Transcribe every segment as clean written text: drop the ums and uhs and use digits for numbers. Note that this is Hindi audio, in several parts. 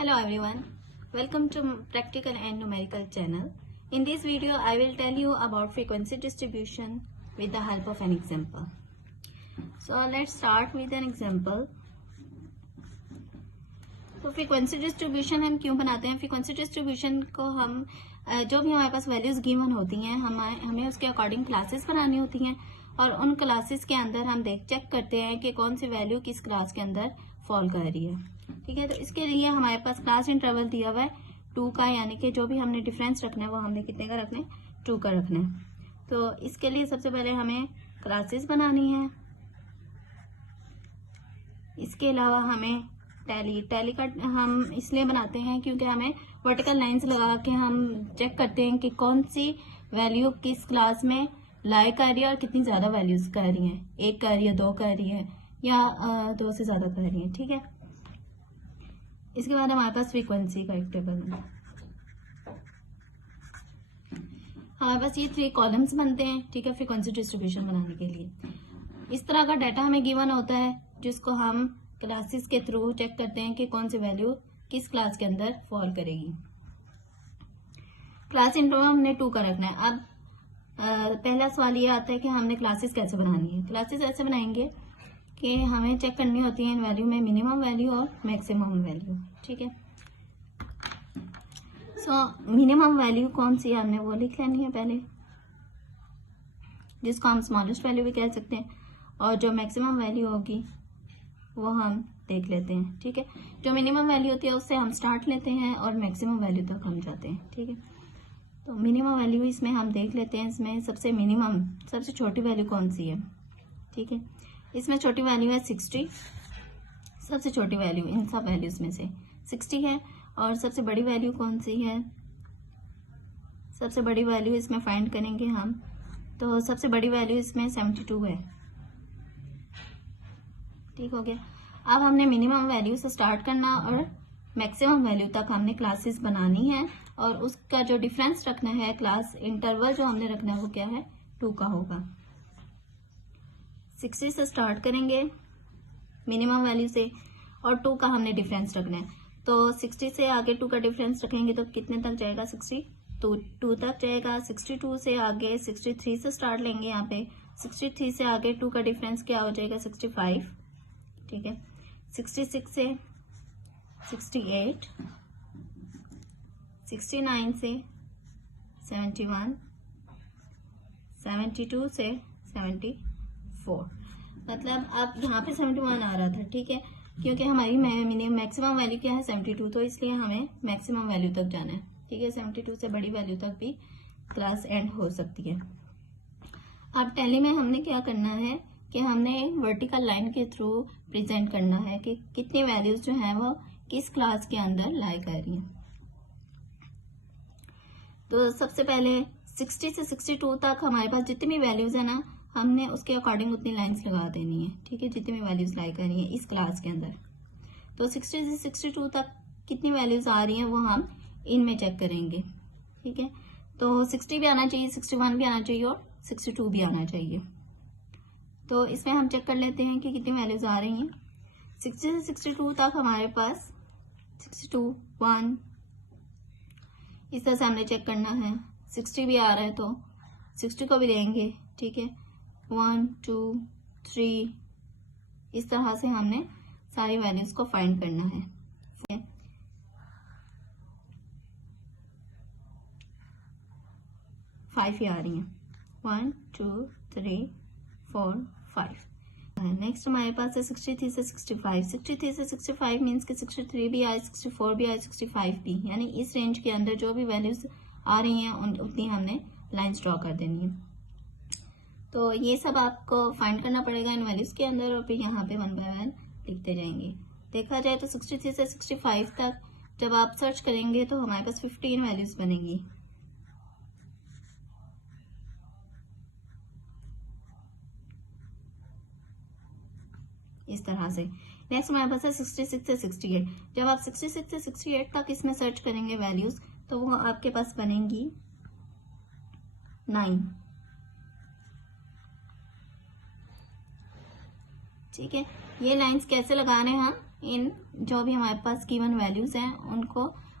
Hello everyone, welcome to Practical and Numerical channel. In this video, I will tell you about frequency distribution with the help of an example. So let's start with an example. तो फ्रीक्वेंसी डिस्ट्रीब्यूशन हम क्यों बनाते हैं? फ्रीक्वेंसी डिस्ट्रीब्यूशन को हम जो भी हमारे पास वैल्यूज गिवन होती हैं हमें उसके अकॉर्डिंग क्लासेस बनानी होती हैं और उन क्लासेस के अंदर हम चेक करते हैं कि कौन सी वैल्यू किस क्लास के अंदर फॉल कर रही है। ठीक है, तो इसके लिए हमारे पास क्लास इंटरवल दिया हुआ है 2 का, यानी कि जो भी हमने डिफरेंस रखना है वो हमने कितने का रखना है, 2 का रखना है। तो इसके लिए सबसे पहले हमें क्लासेस बनानी है। इसके अलावा हमें टैली का हम इसलिए बनाते हैं क्योंकि हमें वर्टिकल लाइंस लगा के हम चेक करते हैं कि कौन सी वैल्यू किस क्लास में लाई कर रही है और कितनी ज्यादा वैल्यूज कर रही है, 1 कर रही है, 2 कर रही है या 2 से ज्यादा कर रही है। ठीक है, इसके बाद हमारे पास फ्रीक्वेंसी का एक टेबल है। हमारे पास ये 3 कॉलम्स बनते हैं। ठीक है, फ्रीक्वेंसी डिस्ट्रीब्यूशन बनाने के लिए इस तरह का डाटा हमें गिवन होता है जिसको हम क्लासेस के थ्रू चेक करते हैं कि कौन सी वैल्यू किस क्लास के अंदर फॉल करेगी। क्लास इंटरवल हमने 2 का रखना है। अब पहला सवाल ये आता है कि हमने क्लासेस कैसे बनानी है। क्लासेस ऐसे बनाएंगे कि हमें चेक करनी होती है इन वैल्यू में मिनिमम वैल्यू और मैक्सिमम वैल्यू। ठीक है, सो मिनिमम वैल्यू कौन सी है हमने वो लिख लेनी है पहले, जिसको हम स्मॉलेस्ट वैल्यू भी कह सकते हैं, और जो मैक्सिमम वैल्यू होगी वो हम देख लेते हैं। ठीक है, जो मिनिमम वैल्यू होती है उससे हम स्टार्ट लेते हैं और मैक्सिमम वैल्यू तक हम जाते हैं। ठीक है, तो मिनिमम वैल्यू इसमें हम देख लेते हैं। इसमें सबसे छोटी वैल्यू कौन सी है? ठीक है, इसमें छोटी वैल्यू है 60। सबसे छोटी वैल्यू इन सब वैल्यूज में से 60 है। और सबसे बड़ी वैल्यू कौन सी है? सबसे बड़ी वैल्यू इसमें फाइंड करेंगे हम, तो सबसे बड़ी वैल्यू इसमें 72 है। ठीक हो गया। अब हमने मिनिमम वैल्यू से स्टार्ट करना और मैक्सिमम वैल्यू तक हमने क्लासेस बनानी है और उसका जो डिफरेंस रखना है, क्लास इंटरवल जो हमने रखना है वो क्या है, 2 का होगा। 60 से स्टार्ट करेंगे मिनिमम वैल्यू से और 2 का हमने डिफरेंस रखना है। तो 60 से आगे 2 का डिफरेंस रखेंगे तो कितने तक जाएगा, 60 तो 2 तक जाएगा। 62 से आगे 63 से स्टार्ट लेंगे यहाँ पे। 63 से आगे 2 का डिफरेंस क्या हो जाएगा, 65। ठीक है, 66 से 68, 69 से 71, 72 से 74। मतलब अब यहाँ पे 71 आ रहा था। ठीक है, क्योंकि हमारी मैक्सिमम वैल्यू क्या है, 72, तो इसलिए हमें मैक्सिमम वैल्यू तक जाना है। ठीक है, 72 से बड़ी वैल्यू तक भी क्लास एंड हो सकती है। अब टैली में हमने क्या करना है कि हमने वर्टिकल लाइन के थ्रू प्रेजेंट करना है कि कितनी वैल्यूज जो है वो किस क्लास के अंदर लाई कर रही हैं। तो सबसे पहले 60 से 62 तक हमारे पास जितनी भी वैल्यूज है ना, हमने उसके अकॉर्डिंग उतनी लाइंस लगा देनी है। ठीक है, जितनी भी वैल्यूज लाई कर रही है इस क्लास के अंदर, तो 60 से 62 तक कितनी वैल्यूज आ रही हैं वो हम इनमें चेक करेंगे। ठीक है, तो 60 भी आना चाहिए, 61 भी आना चाहिए और 62 भी आना चाहिए। तो इसमें हम चेक कर लेते हैं कि कितनी वैल्यूज आ रही हैं। 60 से 62 तक हमारे पास 62, 1 इस तरह से हमने चेक करना है। 60 भी आ रहा है तो 60 को भी लेंगे। ठीक है, 1, 2, 3 इस तरह से हमने सारी वैल्यूज को फाइंड करना है। 5 ही आ रही हैं, 1, 2, 3, 4, 5। नेक्स्ट हमारे पास है 63 से 65। 63 से 65 मीन्स कि 63 भी आए, 64 भी आए, 65 भी, यानी इस रेंज के अंदर जो भी वैल्यूज आ रही हैं उतनी हमने लाइंस ड्रॉ कर देनी है। तो ये सब आपको फाइंड करना पड़ेगा इन वैल्यूज के अंदर और फिर यहाँ पे 1 बाय 1 लिखते जाएंगे। देखा जाए तो 63 से 65 तक जब आप सर्च करेंगे तो हमारे पास 15 वैल्यूज बनेंगी। इस तरह से। नेक्स्ट हमारे पास है 66 से 68। जब आप 66 से 68 तक इसमें सर्च करेंगे वैल्यूज तो वो आपके पास बनेंगी 9। ठीक है, ये लाइंस कैसे लगा रहे हैं हम, इन जो भी हमारे पास गिवन वैल्यूज हैं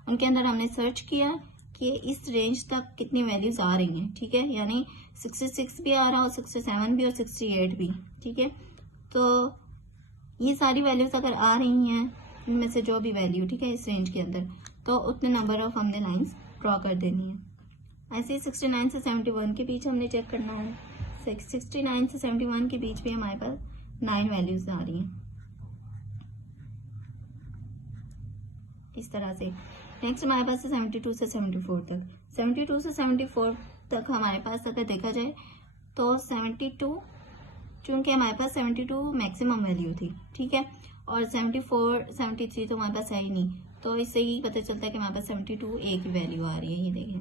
उनके अंदर हमने सर्च किया कि इस रेंज तक कितनी वैल्यूज आ रही हैं, ठीक है। यानी 66 भी आ रहा और 67 भी और 68 भी, ठीक है। तो ये सारी वैल्यूज अगर आ रही हैं इनमें से जो भी वैल्यू, ठीक है, इस रेंज के अंदर, तो उतने नंबर ऑफ हमने लाइंस ड्रॉ कर देनी है। ऐसे ही 69 से 71 के बीच हमने चेक करना है। 69 से 71 के बीच भी हमारे पास 9 वैल्यूज आ रही हैं इस तरह से। नेक्स्ट हमारे पास है 72 से 74 तक। 72 से 74 तक हमारे पास अगर देखा जाए तो 72, चूंकि हमारे पास 72 मैक्सिमम वैल्यू थी, ठीक है, और 74 73 तो हमारे पास है ही नहीं, तो इससे ही पता चलता है कि हमारे पास 72 ए की वैल्यू आ रही है। ये देखिए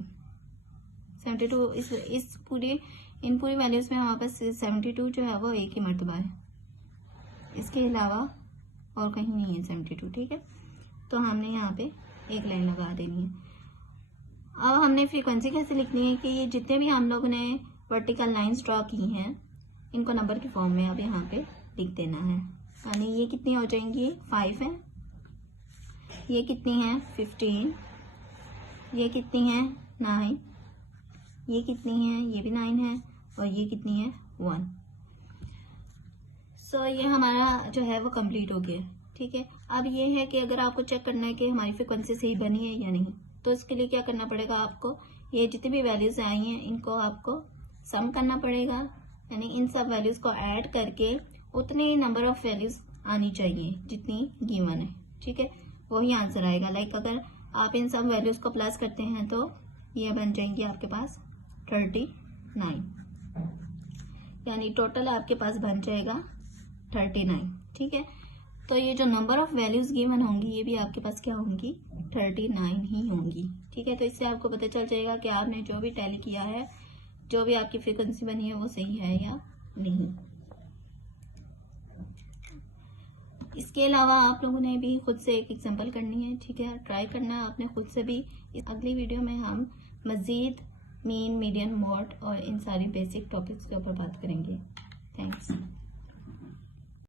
72 इन पूरी वैल्यूज में हमारे पास 72 जो है वो ए की मर्तबा है, इसके अलावा और कहीं नहीं है 72, ठीक है। तो हमने यहाँ पे एक लाइन लगा देनी है। अब हमने फ्रीक्वेंसी कैसे लिखनी है कि ये जितने भी हम लोगों ने वर्टिकल लाइंस ड्रॉ की हैं इनको नंबर के फॉर्म में अब यहाँ पे लिख देना है। यानी ये कितनी हो जाएंगी, 5 है, ये कितनी है 15, ये कितनी है 9, ये कितनी है, ये भी 9 है, और ये कितनी है 1। सो ये हमारा जो है वो कंप्लीट हो गया, ठीक है। अब ये है कि अगर आपको चेक करना है कि हमारी फ्रिक्वेंसी सही बनी है या नहीं, तो इसके लिए क्या करना पड़ेगा आपको, ये जितनी भी वैल्यूज आई हैं इनको आपको सम करना पड़ेगा, यानी इन सब वैल्यूज को ऐड करके उतने ही नंबर ऑफ वैल्यूज आनी चाहिए जितनी गिवन है, ठीक है, वही आंसर आएगा। लाइक अगर आप इन सब वैल्यूज को प्लस करते हैं तो ये बन जाएंगी आपके पास 39, यानी टोटल आपके पास बन जाएगा 39, ठीक है। तो ये जो नंबर ऑफ वैल्यूज गिवन होंगी ये भी आपके पास क्या होंगी, 39 ही होंगी, ठीक है। तो इससे आपको पता चल जाएगा कि आपने जो भी टैली किया है, जो भी आपकी फ्रीक्वेंसी बनी है वो सही है या नहीं। इसके अलावा आप लोगों ने भी खुद से एक एग्जांपल करनी है, ठीक है, ट्राई करना है आपने खुद से भी। अगली वीडियो में हम मजीद मीन, मीडियन, मोड और इन सारी बेसिक टॉपिक्स के ऊपर बात करेंगे। थैंक्स।